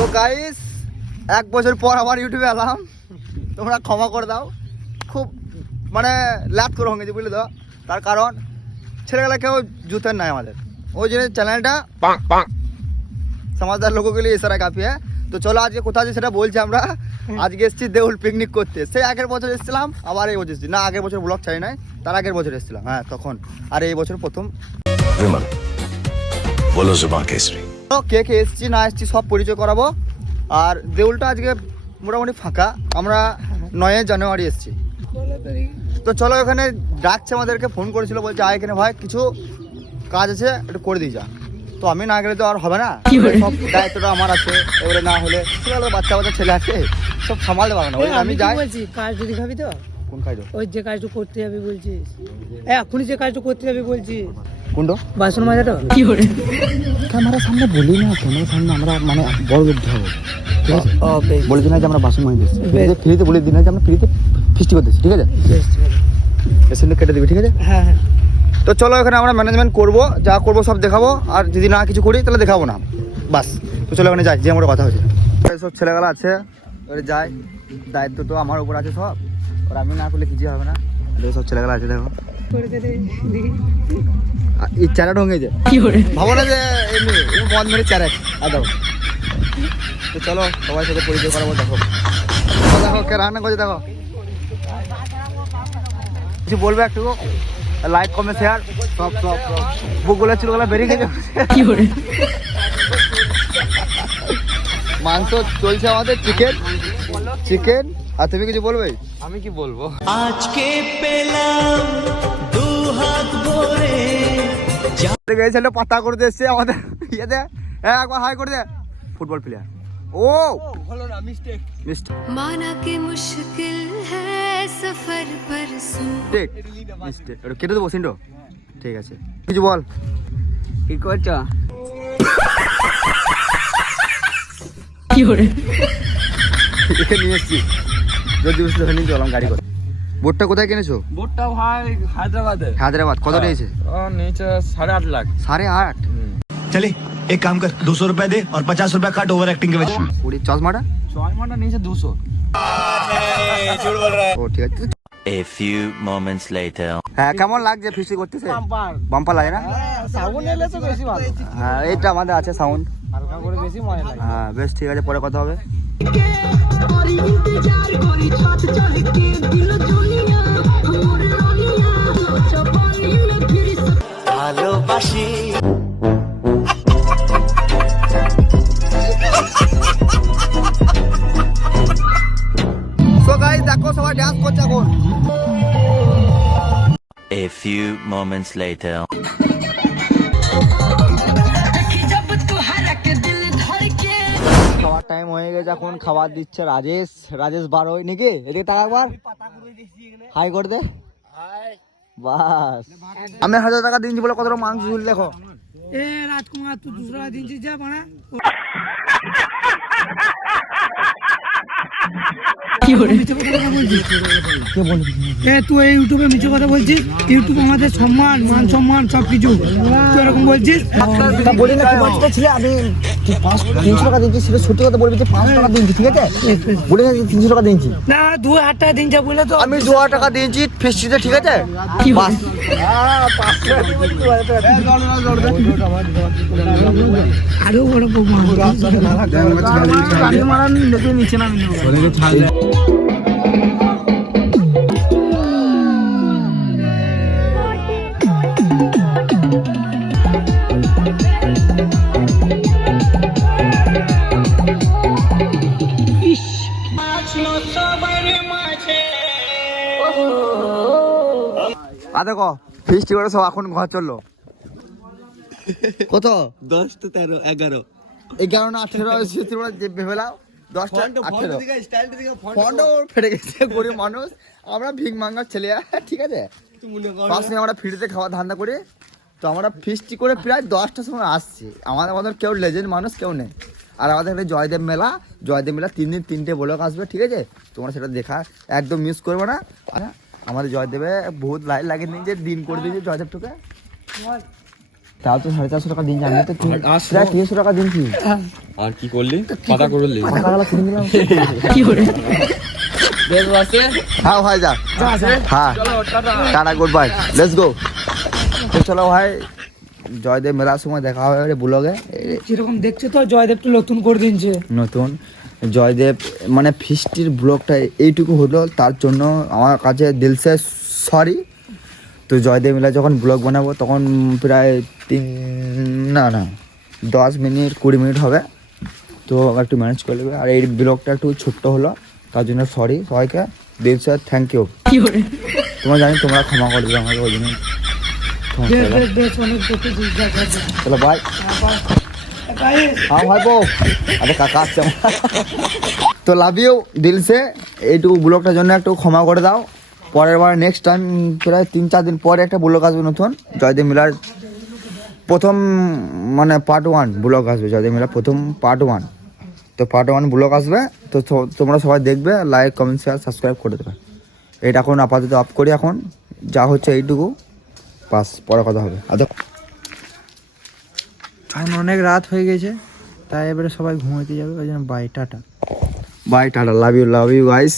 তো গাইস 1 বছর পর আবার ইউটিউবে এলাম, তোমরা ক্ষমা করে দাও। খুব মানে ল্যাপ করে হয়ে গেছে বুঝলে তো, তার কারণ ছেলেগুলা কেউ জুতের নাই আমাদের, ওই জন্য চ্যানেলটা সমাজদার লোকগুলি ইশারা কাঁপিয়ে। তো চলো আজকে কোথায় আছে সেটা বলছি। আমরা আজকে এসেছি দেউল পিকনিক করতে। সেই আগের বছর এসেছিলাম, আবার এই বছর এসেছি না, আগের বছর ব্লগ চাই নাই, তার আগের বছর এসেছিলাম হ্যাঁ তখন, আর এই বছর প্রথম। বলো জুবান কেসরি। তো কে কে এসেছি না এসেছি সব পরিচয় করাবো। আর দেউলটা আজকে মোটামুটি ফাঁকা, আমরা 9 জানুয়ারি এসেছি। তো চলো এখানে ডাকছে, আমাদেরকে ফোন করেছিল, বলছে আয় এখানে ভাই কিছু কাজ আছে একটু করে দিয়ে যা। তো আমি না গেলে তো আর হবে না, সব দায়িত্বটা আমার আছে। এবারে না হলে বাচ্চা বাচ্চা ছেলে আছে, সব সামালতে পারবে না। ওই আমি যাই বলছি কাজ যদি খাবি তো কোন কাজ, ওই যে কাজটা করতে যাবি বলছিস, এখনই যে কাজটা করতে যাবি বলছিস, কোনটা বাসন মাজাটা কি করে ক্যামেরার সামনে বলি না, ক্যামেরার সামনে আমরা মানে বড় লোক হবো, ঠিক আছে? বলে দিন যে আমরা বাসন মাজ দিচ্ছি, ফ্রিতে বলে দিন যে আমরা ফ্রিতে ফিস্টি করতেছি, ঠিক আছে? পেছনে কেটে দিবি, ঠিক আছে? হ্যাঁ হ্যাঁ। তো চলো এখানে আমরা ম্যানেজমেন্ট করবো, যা করবো সব দেখাবো, আর যদি না কিছু করি তাহলে দেখাবো না বাস। তো চলো ওখানে যাই, যে আমার কথা হচ্ছে সব ছেলেগুলো আছে, এবারে যাই, দায়িত্ব তো আমার উপর আছে সব, আর আমি না করলে কিছু হবে না। সব ছেলেগুলো আছে দেখো, এই চারা ঢঙ্গে যে ভাবো না যে এমনি মদ মেরে চারা আদাও। তো চলো সবাই সাথে পরিচয় করাবো। দেখো দেখো কে রান্না করছে, দেখো কিছু বলবে একটু, লাইক কমেন্ট শেয়ার সব সব সব বুকগুলো চুলগুলো বেরিয়ে গেছে। মাংস চলছে আমাদের, চিকেন চিকেন। আর তুমি কিছু বলবে? আমি কি বলবো, আজকে পেলাম দু হাত ভরে গেছিল পাতা করতে এসছে আমাদের ইয়েতে, হ্যাঁ একবার হাই করে দে। ফুটবল প্লেয়ার ও হলো না মিস্টেক। माना कि मुश्किल है सफर पर सुन মিস্টেক কেটে দেবো সিন্ডো, ঠিক আছে? কিছু বল, কি করছো? এখানে নিয়ে এসছি যদি বুঝতে ধরে নিয়ে চলাম গাড়ি করে। বোটটা কোথায় কিনেছো? বোটটা ভাই হায়দ্রাবাদে। হায়দ্রাবাদ। কত নিয়েছে? নিচে 8.5 লাখ। 8.5? चले एक काम कर 200 रुपए दे और 50 रुपए काट ओवर एक्टिंग के वजह পুরি চশমাটা চশমাটা নিচে 200। ও ঠিক আছে। A few moments later. হ্যাঁ কেমন লাগছে ফিস্টি করতেছে? বাম্পার লাগে না? সাউন্ড এলে তো বেশি ভালো, হ্যাঁ এইটা আমাদের আছে সাউন্ড, হালকা করে বেশি মজা লাগে। হ্যাঁ বেশ ঠিক আছে, পরে কথা হবে। ভালোবাসি সো গাইস দেখো সবাই ডান্স করছে এখন। A few moments later. খাওয়ার টাইম হয়ে গেছে, এখন খাবার দিচ্ছে রাজেশ বার হই নাকি? এদিকে টাকা একবার হাই করে দে, বাস। আমি 1000 টাকা দিনছি বলে কতটা মাংস ঝুল দেখো। এ রাজকুমার তুই 200 টাকা দিনছিস যা বানা। কি করে মিছে কথা বলছিস? কে বলছিস? এ তুই এই ইউটিউবে মিছে কথা বলছিস? ইউটিউব আমাদের সম্মান, মান সম্মান সব কিছু, তুই এরকম বলছিস? বলি না তোমার ছিল, আমি 300 টাকা দিচ্ছি, সেটা সত্যি কথা বলবি যে 500 টাকা দিচ্ছি, ঠিক আছে? বলে না 300 টাকা দিচ্ছি না 2000 টাকা দিন যা বলে তো আমি 2000 টাকা দিয়েছি ফেস্টিতে, ঠিক আছে? বাস আরো বড় প্রমাণ নিচে নামি দেখো ফিস্টি করে সব এখন ঘর চললো। কত 10 তো 13 11 11 না 18 যে ভেবেলাও 10টা 18 ফন্ড ফেটে গেছে, গরিব মানুষ আমরা, ভিক মাঙ্গার ছেলে, ঠিক আছে? ফার্স্টে আমরা ফ্রিতে খাওয়া ধান্দা করি, তো আমরা ফিস্টি করে প্রায় 10টার সময় আসছি। আমাদের মতন কেউ লেজেন্ড মানুষ কেউ নেই। আর আমাদের এখানে জয়দেব মেলা 3 দিন 3টে ব্লগ আসবে, ঠিক আছে? তোমরা সেটা দেখা একদম মিস করবে না। আর আমাদের জয়দেবে বহুত লাইট লাগে, যে দিন করে দিয়েছে জয়দেবটুকে। তাও তো 450 টাকা দিন আমি তো প্রায় 300 টাকা দিন কি আর কি করলি পাতা করলি টাকাগুলো কিনে দিলাম কি করে বেশ আছে হ্যাঁ ভাই যা হ্যাঁ চলো tata tata good bye let's go তো চলো ভাই জয়দেব মেলার সময় দেখা হবে ব্লগে যেরকম দেখছে তো জয়দেব তো নতুন করে দিনছে নতুন জয়দেব মানে ফিস্টির ব্লগটা এইটুকু হলো তার জন্য আমার কাছে দিলসে সরি তো জয়দেব মেলা যখন ব্লগ বানাবো তখন প্রায় 10 মিনিট 20 মিনিট হবে তো একটু ম্যানেজ করে নেবে আর এই ব্লগটা একটু ছোট্ট হলো তার জন্য সরি সবাইকে দিলসে থ্যাংক ইউ কি করে তোমরা জানি তোমরা ক্ষমা করে দেবে আমাকে ওই জন্য ক্ষমা করে দাও। বেশ অনেক দেখে চলো বাই हाँ भाई वो अरे काका তো লাভ ইউ দিল সে এইটুকু ব্লগটার জন্য একটু ক্ষমা করে দাও পরের বার নেক্সট টাইম প্রায় 3-4 দিন পরে একটা ব্লগ আসবে নতুন জয়দেব মিলার প্রথম মানে পার্ট 1 ব্লগ আসবে জয়দেব মিলার প্রথম পার্ট 1 তো পার্ট 1 ব্লগ আসবে তো তোমরা সবাই দেখবে লাইক কমেন্ট শেয়ার সাবস্ক্রাইব করে দেবে এটা এখন আপাতত অফ করি এখন যা হচ্ছে এইটুকু পাস পরে কথা হবে এখন অনেক রাত হয়ে গেছে তাই এবারে সবাই ঘুমাইতে যাবে ওই জন্য bye tata bye tata love you guys